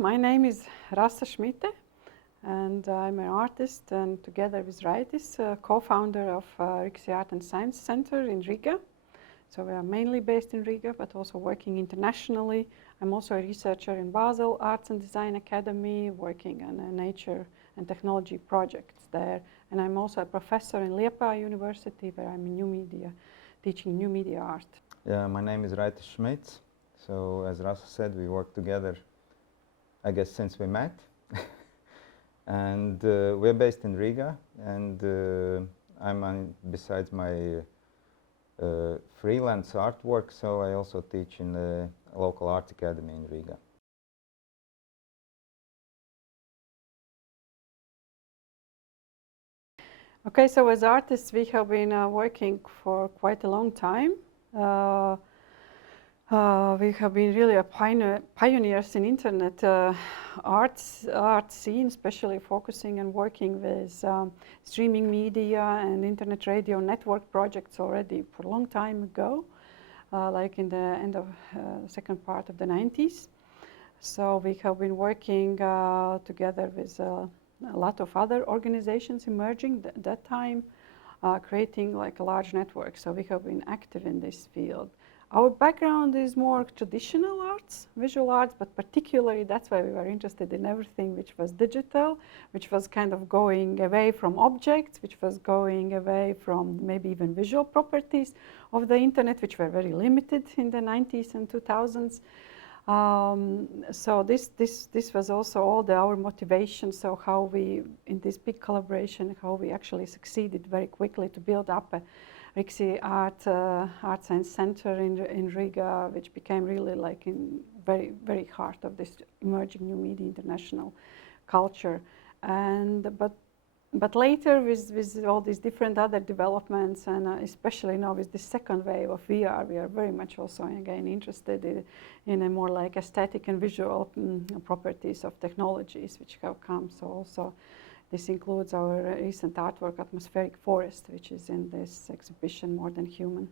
My name is Rasa Smite, and I'm an artist, and together with Raitis, co-founder of RIXC Art and Science Center in Riga. So we are mainly based in Riga, but also working internationally. I'm also a researcher in Basel Arts and Design Academy, working on nature and technology projects there. And I'm also a professor in Liepa University, where I'm in new media, teaching new media art. Yeah, my name is Raitis Smits. So as Rasa said, we work together, I guess, since we met. And we're based in Riga, and besides my freelance artwork, so I also teach in the local art academy in Riga. Okay, so as artists, we have been working for quite a long time. We have been really pioneers in internet art scene, especially focusing and working with streaming media and internet radio network projects already for a long time ago, like in the end of second part of the 90s. So we have been working together with a lot of other organizations emerging at that time, creating like a large network. So we have been active in this field. Our background is more traditional arts, visual arts, but particularly that's why we were interested in everything which was digital, which was kind of going away from objects, which was going away from maybe even visual properties of the internet, which were very limited in the 90s and 2000s. So this was also all our motivation. So how we, in this big collaboration, how we actually succeeded very quickly to build up a RIXC Art Science Center in Riga, which became really like in very heart of this emerging new media international culture. And but later with all these different other developments, and especially now with the second wave of VR, we are very much also again interested in a more like aesthetic and visual properties of technologies which have come. So also this includes our recent artwork, Atmospheric Forest, which is in this exhibition, More Than Human.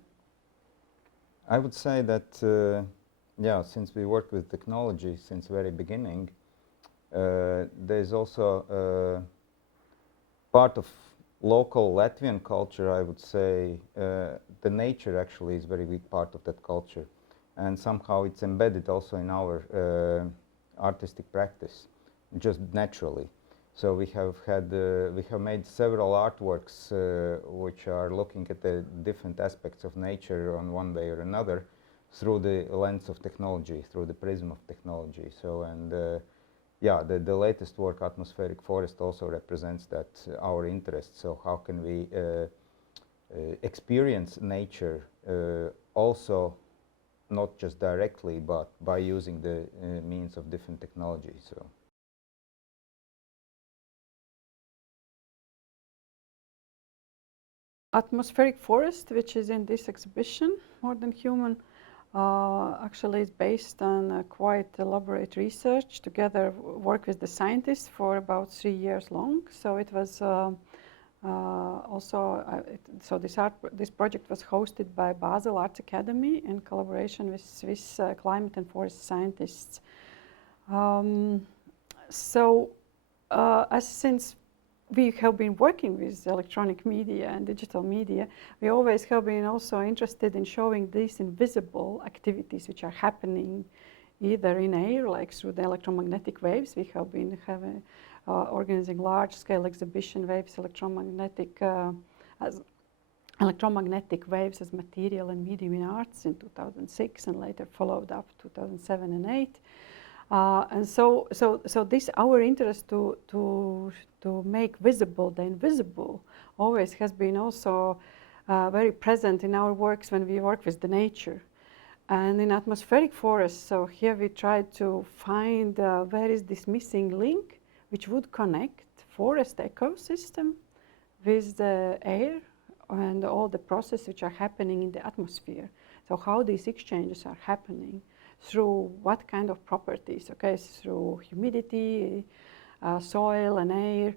I would say that, yeah, since we work with technology since very beginning, there's also part of local Latvian culture, I would say. The nature actually is a very big part of that culture. And somehow it's embedded also in our artistic practice, just naturally. So we have made several artworks which are looking at the different aspects of nature on one way or another through the lens of technology, through the prism of technology. So yeah, the latest work, Atmospheric Forest, also represents that our interest. So how can we experience nature also not just directly, but by using the means of different technologies. So. Atmospheric Forest, which is in this exhibition, More Than Human, actually is based on quite elaborate research. Together, work with the scientists for about 3 years long. So it was so this project was hosted by Basel Arts Academy in collaboration with Swiss climate and forest scientists. Since we have been working with electronic media and digital media, we always have been also interested in showing these invisible activities which are happening either in air, like through the electromagnetic waves. We have been organizing large-scale exhibition waves, electromagnetic waves as material and medium in arts in 2006, and later followed up 2007 and 2008. And so this our interest to make visible the invisible always has been also very present in our works when we work with the nature. And in Atmospheric Forest, so here we tried to find where is this missing link which would connect forest ecosystem with the air and all the processes which are happening in the atmosphere. So how these exchanges are happening, through what kind of properties, okay, through humidity, soil and air,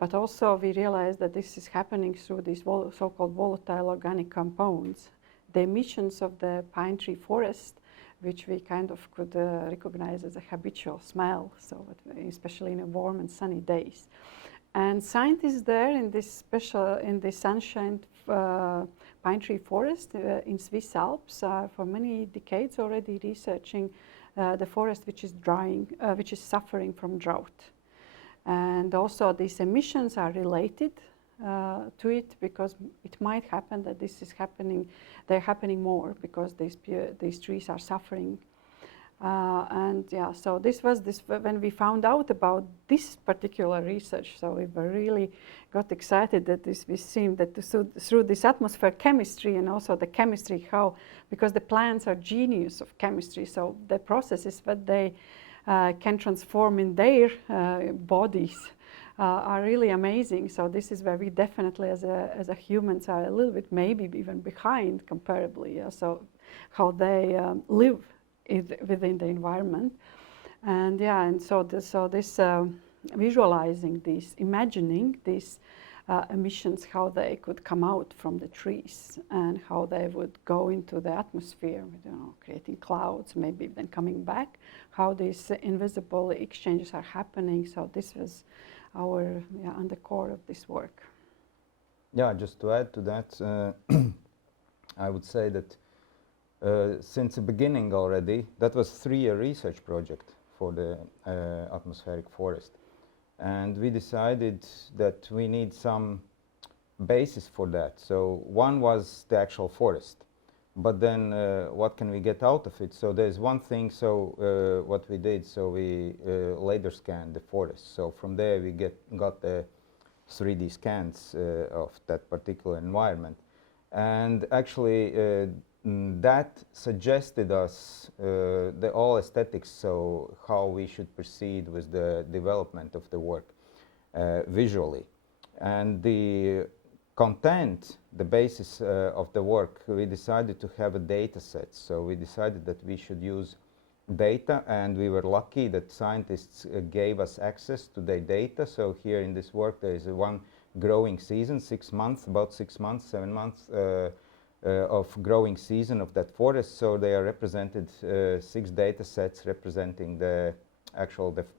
but also we realized that this is happening through these so-called volatile organic compounds. The emissions of the pine tree forest which we kind of could recognize as a habitual smell, so especially in warm and sunny days. And scientists there in this sunshine pine tree forest in Swiss Alps are for many decades already researching the forest which is drying, which is suffering from drought. And also these emissions are related to it, because it might happen that this is happening, they're happening more because these trees are suffering. And yeah, so this was when we found out about this particular research, so we were really got excited that we seen that through this atmosphere chemistry and also the chemistry because the plants are genius of chemistry, so the processes that they can transform in their bodies are really amazing. So this is where we definitely as a humans are a little bit maybe even behind comparably. Yeah? So how they live within the environment. And yeah, and so this visualizing these, imagining these emissions, how they could come out from the trees and how they would go into the atmosphere, creating clouds, maybe then coming back, how these invisible exchanges are happening. So this was our on the core of this work. Yeah, just to add to that, I would say that since the beginning already, that was a 3-year research project for the atmospheric forest. And we decided that we need some basis for that. So one was the actual forest. But then what can we get out of it? So there's one thing, so what we did, so we laser scanned the forest. So from there we got the 3D scans of that particular environment. And actually that suggested us the all aesthetics, so how we should proceed with the development of the work visually. And the content, the basis of the work, we decided to have a data set. So we decided that we should use data, and we were lucky that scientists gave us access to their data. So here in this work there is one growing season, 6 months, about 6 months, 7 months of growing season of that forest. So they are represented 6 data sets representing the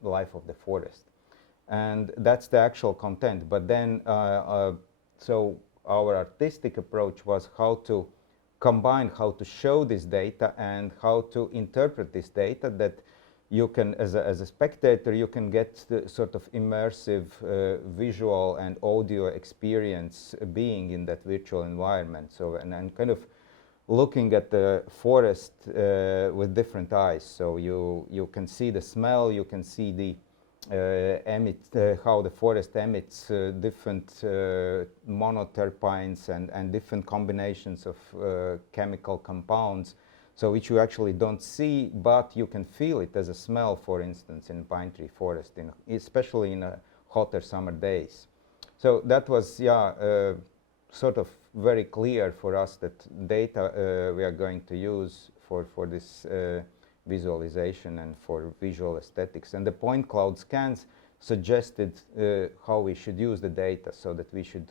life of the forest. And that's the actual content. But then so our artistic approach was how to combine, how to show this data and how to interpret this data, that you can, as a spectator, you can get the sort of immersive visual and audio experience being in that virtual environment. So, and kind of looking at the forest with different eyes. So you can see the smell, you can see the how the forest emits different monoterpenes and different combinations of chemical compounds, so which you actually don't see, but you can feel it as a smell, for instance, in pine tree forest, especially in hotter summer days. So that was, yeah, sort of very clear for us that data we are going to use for this visualization and for visual aesthetics. And the point cloud scans suggested how we should use the data, so that we should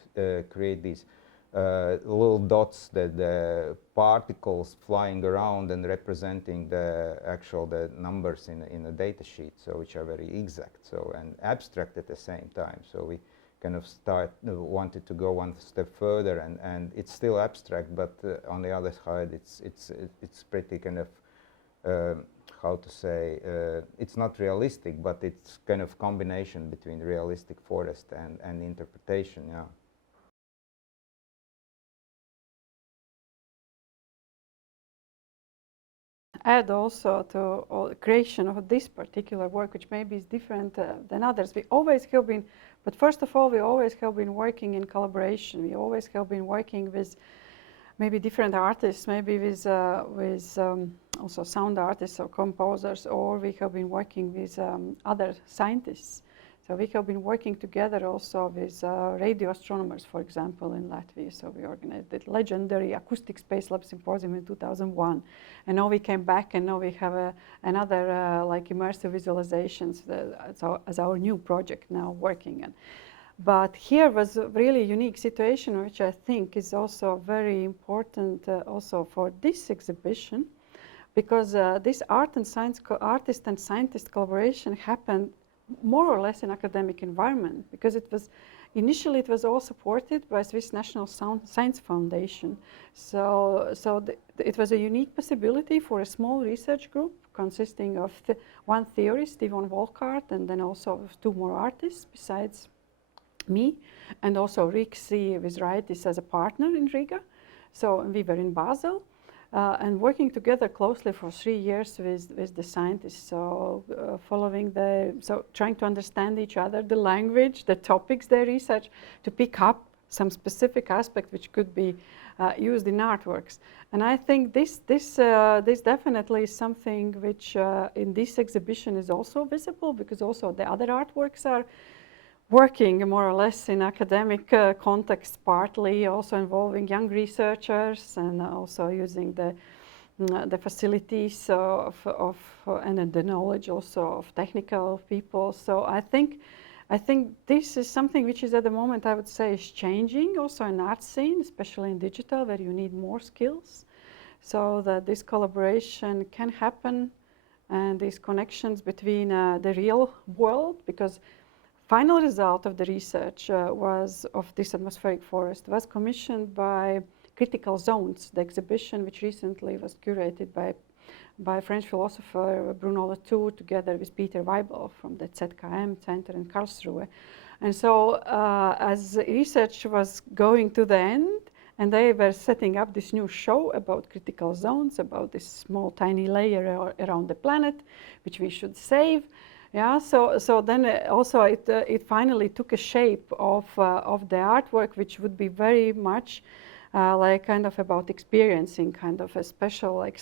create these little dots, the particles flying around and representing the numbers in a data sheet, so which are very exact, so and abstract at the same time. So we kind of wanted to go one step further, and it's still abstract, but on the other side it's pretty kind of how to say, it's not realistic, but it's kind of combination between realistic forest and interpretation, yeah. Add also to creation of this particular work, which maybe is different than others. We always have been, but first of all, we always have been working in collaboration. We always have been working with maybe different artists, maybe with also sound artists or composers, or we have been working with other scientists. So we have been working together also with radio astronomers, for example, in Latvia. So we organized the legendary Acoustic Space Lab Symposium in 2001. And now we came back, and now we have another like immersive visualizations as our new project now working in. But here was a really unique situation, which I think is also very important also for this exhibition, because this artist and scientist collaboration happened more or less in academic environment, because initially it was all supported by Swiss National Science Foundation. So it was a unique possibility for a small research group consisting of one theorist, Yvonne Volkart, and then also 2 more artists besides me, and also RIXC with Raitis as a partner in Riga. So we were in Basel. And working together closely for 3 years with the scientists, so trying to understand each other, the language, the topics they research, to pick up some specific aspect which could be used in artworks. And I think this definitely is something which in this exhibition is also visible, because also the other artworks are working more or less in academic context, partly also involving young researchers, and also using the facilities and the knowledge also of technical people. So I think this is something which is at the moment, I would say, is changing also in art scene, especially in digital, where you need more skills, so that this collaboration can happen and these connections between the real world, because final result of the research of this atmospheric forest was commissioned by Critical Zones, the exhibition which recently was curated by French philosopher Bruno Latour together with Peter Weibel from the ZKM Center in Karlsruhe. And so as research was going to the end, and they were setting up this new show about critical zones, about this small tiny layer around the planet, which we should save. Yeah, so then also it finally took a shape of the artwork, which would be very much like kind of about experiencing kind of a special like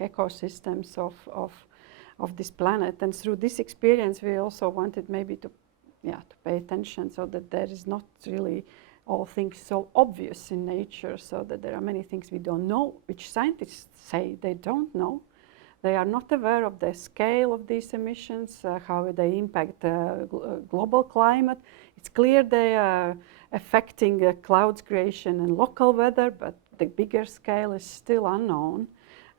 ecosystems of this planet. And through this experience, we also wanted maybe to pay attention, so that there is not really all things so obvious in nature, so that there are many things we don't know, which scientists say they don't know. They are not aware of the scale of these emissions, how they impact global climate. It's clear they are affecting clouds creation and local weather, but the bigger scale is still unknown.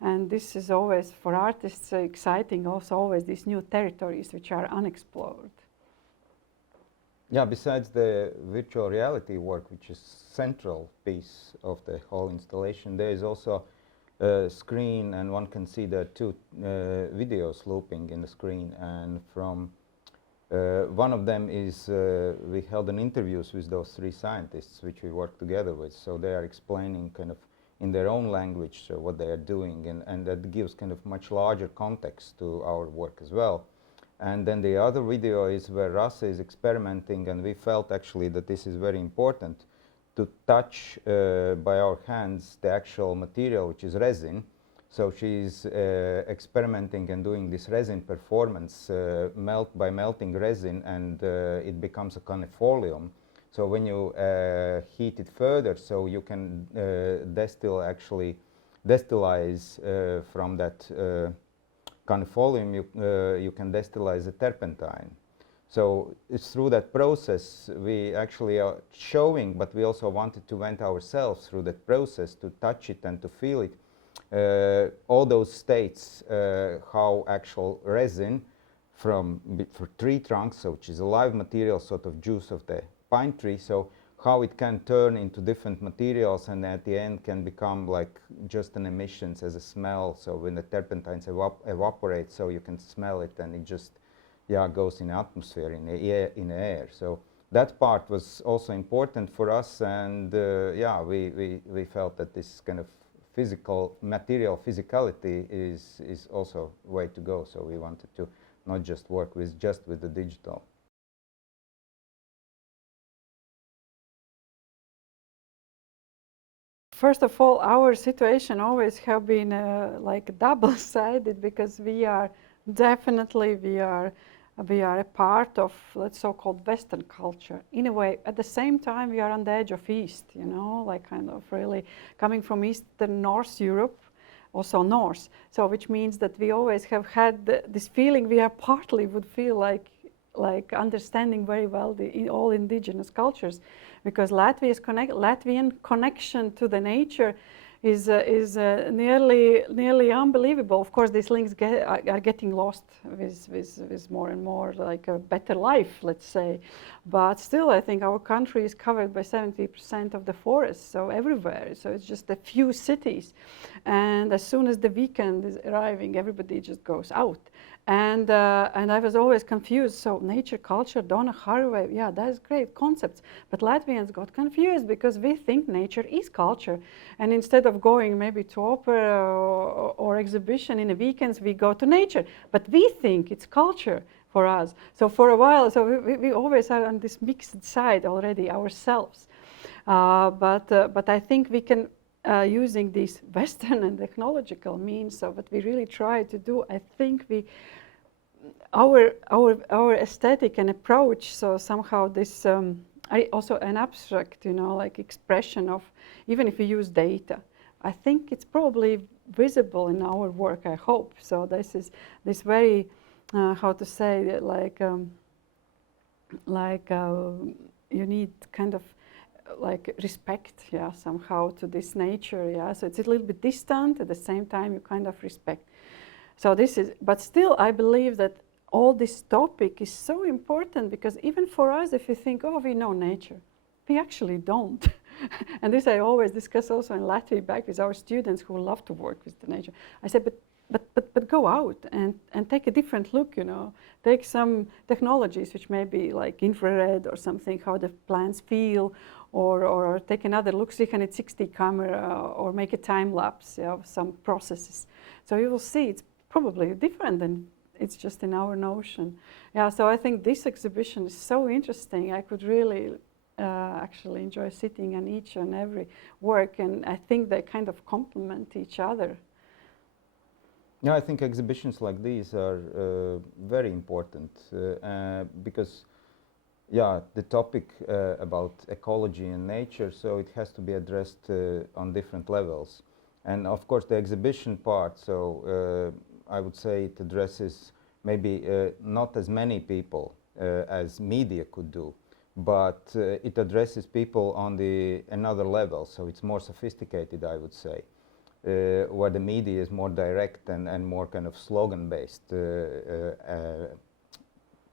And this is always, for artists, exciting, also always these new territories which are unexplored. Yeah, besides the virtual reality work, which is central piece of the whole installation, there is also screen, and one can see the 2 videos looping in the screen, and from one of them is we held an interviews with those 3 scientists which we work together with, so they are explaining kind of in their own language what they are doing, and that gives kind of much larger context to our work as well. And then the other video is where Rasa is experimenting, and we felt actually that this is very important to touch by our hands the actual material, which is resin. So she's experimenting and doing this resin performance by melting resin, and it becomes a coniferolium. So when you heat it further, so you can destillize from that coniferolium, you can destillize a turpentine. So it's through that process we actually are showing, but we also wanted to went ourselves through that process to touch it and to feel it. All those states, how actual resin for tree trunks, so which is a live material, sort of juice of the pine tree, so how it can turn into different materials, and at the end can become like just an emissions as a smell. So when the turpentines evaporate, so you can smell it, and it just goes in the atmosphere, in the air. So that part was also important for us, and we felt that this kind of physicality is also way to go. So we wanted to not just work with the digital. First of all, our situation always have been like double-sided, because we are a part of, let's so-called Western culture. In a way, at the same time, we are on the edge of East, you know, like kind of really coming from Eastern North Europe, also North. So which means that we always have had this feeling we are partly would feel like understanding very well all indigenous cultures, because Latvian connection to the nature nearly unbelievable. Of course, these links are getting lost with more and more like a better life, let's say. But still, I think our country is covered by 70% of the forests, so everywhere. So it's just a few cities, and as soon as the weekend is arriving, everybody just goes out. And I was always confused. So nature, culture, Donna Haraway, yeah, that's great concepts. But Latvians got confused because we think nature is culture. And instead of going maybe to opera or exhibition in the weekends, we go to nature. But we think it's culture for us. So for a while, so we always are on this mixed side already ourselves. But I think we can, using these Western and technological means, so what we really try to do, I think our aesthetic and approach, so somehow this also an abstract, like expression of, even if we use data, I think it's probably visible in our work, I hope. So this is this very, how to say, you need kind of like respect, yeah, somehow to this nature, yeah. So it's a little bit distant, at the same time you kind of respect. So this is, but still I believe that all this topic is so important, because even for us, if you think, oh, we know nature, we actually don't. And this I always discuss also in Latvia back with our students who love to work with the nature. I said, but go out and take a different look, Take some technologies which may be like infrared or something, how the plants feel, or take another look, 360 camera, or make a time lapse of some processes. So you will see it's probably different than it's just in our notion. Yeah, so I think this exhibition is so interesting. I could really actually enjoy sitting on each and every work, and I think they kind of complement each other. Yeah, I think exhibitions like these are very important because, yeah, the topic about ecology and nature, so it has to be addressed on different levels. And of course the exhibition part, so I would say it addresses maybe not as many people as media could do, but it addresses people on another level, so it's more sophisticated, I would say. Where the media is more direct and more kind of slogan-based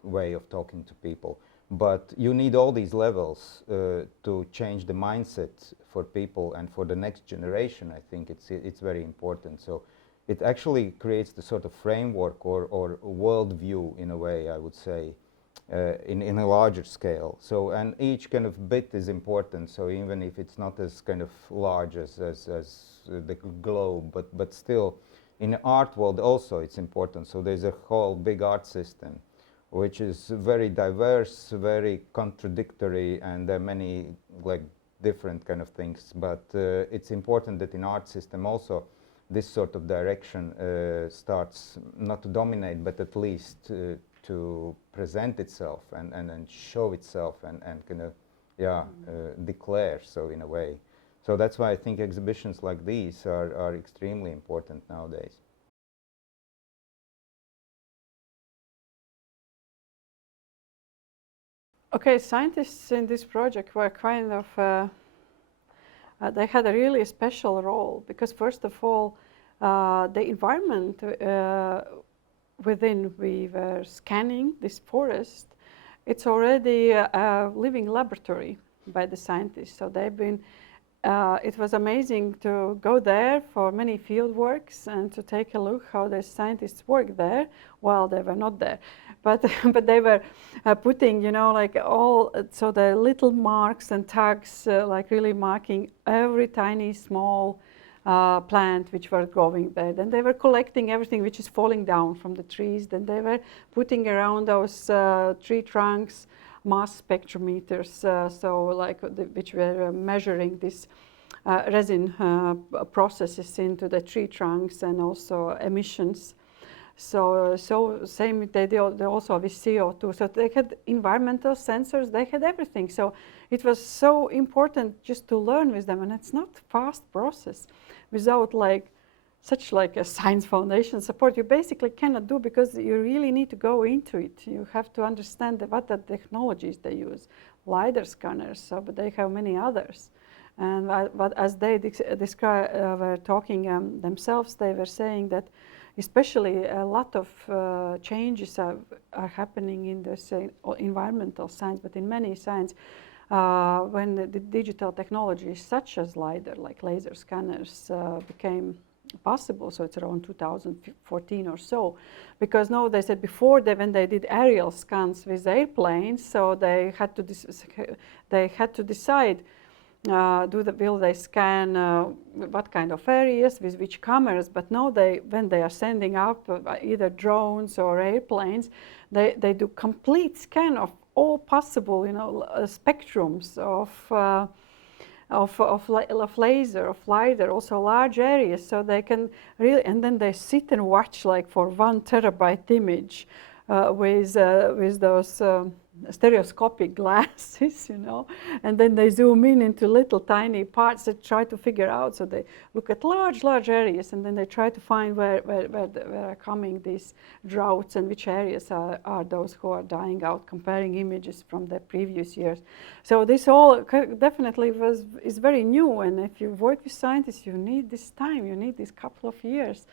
way of talking to people. But you need all these levels to change the mindset for people, and for the next generation, I think it's very important. So it actually creates the sort of framework or worldview, in a way, I would say, in a larger scale. So, and each kind of bit is important, so even if it's not as kind of large as the globe, but still in the art world also it's important. So there's a whole big art system which is very diverse, very contradictory, and there are many like different kind of things, but it's important that in art system also this sort of direction starts not to dominate, but at least to present itself and show itself and kind of, yeah, declare, so in a way. So that's why I think exhibitions like these are extremely important nowadays. Okay, scientists in this project were kind of, they had a really special role, because first of all, the environment within we were scanning this forest, it's already a living laboratory by the scientists. So they've been, it was amazing to go there for many field works and to take a look how the scientists work there while they were not there. But they were putting, like all, so the little marks and tags, like really marking every tiny small plant which were growing there. Then they were collecting everything which is falling down from the trees. Then they were putting around those tree trunks mass spectrometers, so like which were measuring this resin processes into the tree trunks and also emissions. So same they also with CO2. So they had environmental sensors, they had everything. So it was so important just to learn with them, and it's not fast process without like such like a science foundation support. You basically cannot do, because you really need to go into it. You have to understand what the technologies they use, LiDAR scanners, so, but they have many others. And but as they were talking themselves, they were saying that especially a lot of changes are happening in the environmental science, but in many science, when the digital technologies such as LiDAR, like laser scanners, became possible, so it's around 2014 or so, because no, they said before when they did aerial scans with airplanes, so they had to decide will they scan what kind of areas with which cameras, but now when they are sending up either drones or airplanes, they do complete scan of all possible spectrums of laser, of LiDAR, also large areas, so they can really, and then they sit and watch like for 1 terabyte image with those stereoscopic glasses, and then they zoom in into little tiny parts that try to figure out. So they look at large areas, and then they try to find where are coming these droughts and which areas are those who are dying out, comparing images from the previous years. So this all definitely is very new, and if you work with scientists, you need this time, you need this couple of years.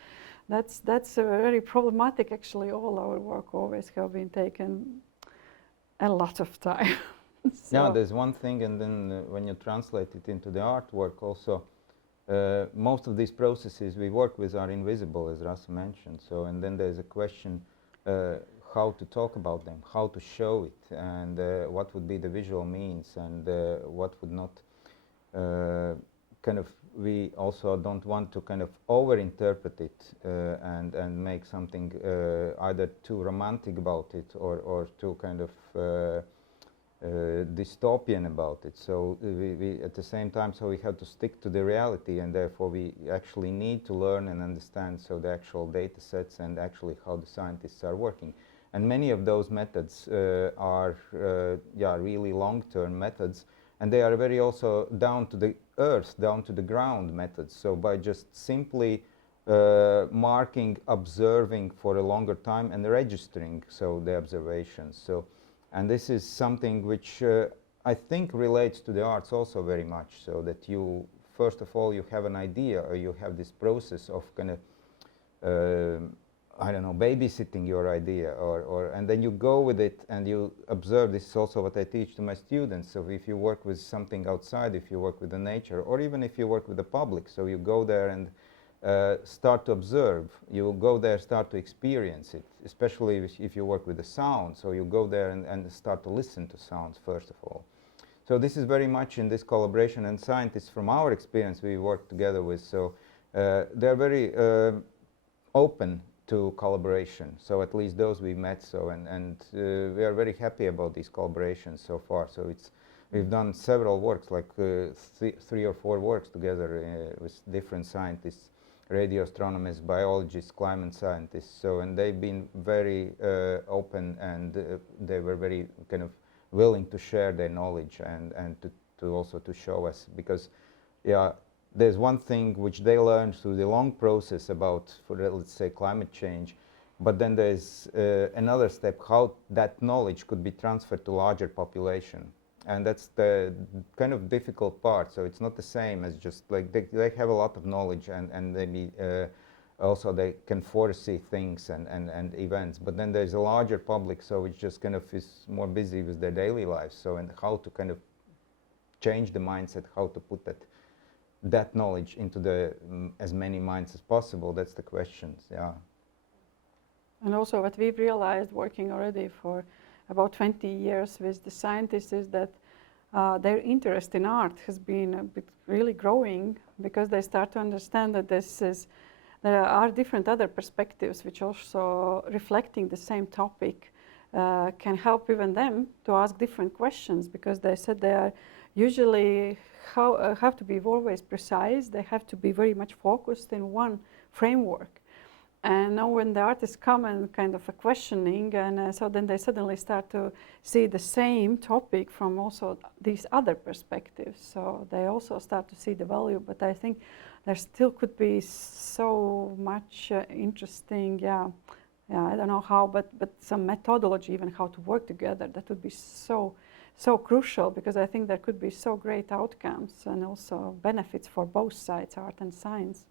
That's very problematic. Actually, all our work always have been taken a lot of time. So yeah, there's one thing, and then when you translate it into the artwork also, most of these processes we work with are invisible, as Rasa mentioned. So, and then there's a question how to talk about them, how to show it, and what would be the visual means, and what would not. Kind of, we also don't want to kind of over-interpret it and make something either too romantic about it or too kind of dystopian about it. So we at the same time, so we have to stick to the reality, and therefore we actually need to learn and understand so the actual data sets and actually how the scientists are working. And many of those methods are really long-term methods, and they are very also down to the earth, down to the ground methods. So by just simply marking, observing for a longer time and registering so the observations. So, and this is something which I think relates to the arts also very much, so that you, first of all, you have an idea, or you have this process of kind of I don't know, babysitting your idea, and then you go with it and you observe. This is also what I teach to my students. So if you work with something outside, if you work with the nature, or even if you work with the public, so you go there and start to observe. You go there, start to experience it, especially if you work with the sound. So you go there and start to listen to sounds, first of all. So this is very much in this collaboration, and scientists from our experience we work together with, so they're very open to collaboration, so at least those we met, so and we are very happy about these collaborations so far. So we've done several works, like 3 or 4 works together with different scientists, radio astronomers, biologists, climate scientists. So, and they've been very open, and they were very kind of willing to share their knowledge and to also to show us, because there's one thing which they learned through the long process about, let's say, climate change, but then there's another step, how that knowledge could be transferred to larger population. And that's the kind of difficult part. So it's not the same as just like they have a lot of knowledge, and maybe also they can foresee things and events, but then there's a larger public, so it just kind of is more busy with their daily lives. So, and how to kind of change the mindset, how to put that knowledge into the as many minds as possible. That's the questions. And also what we've realized working already for about 20 years with the scientists is that their interest in art has been really growing, because they start to understand that there are different other perspectives which also reflecting the same topic can help even them to ask different questions, because they said they are usually have to be always precise. They have to be very much focused in one framework. And now when the artists come and kind of a questioning, and so then they suddenly start to see the same topic from also these other perspectives. So they also start to see the value. But I think there still could be so much interesting, I don't know how, but some methodology, even how to work together. That would be so so crucial, because I think there could be so great outcomes and also benefits for both sides, art and science.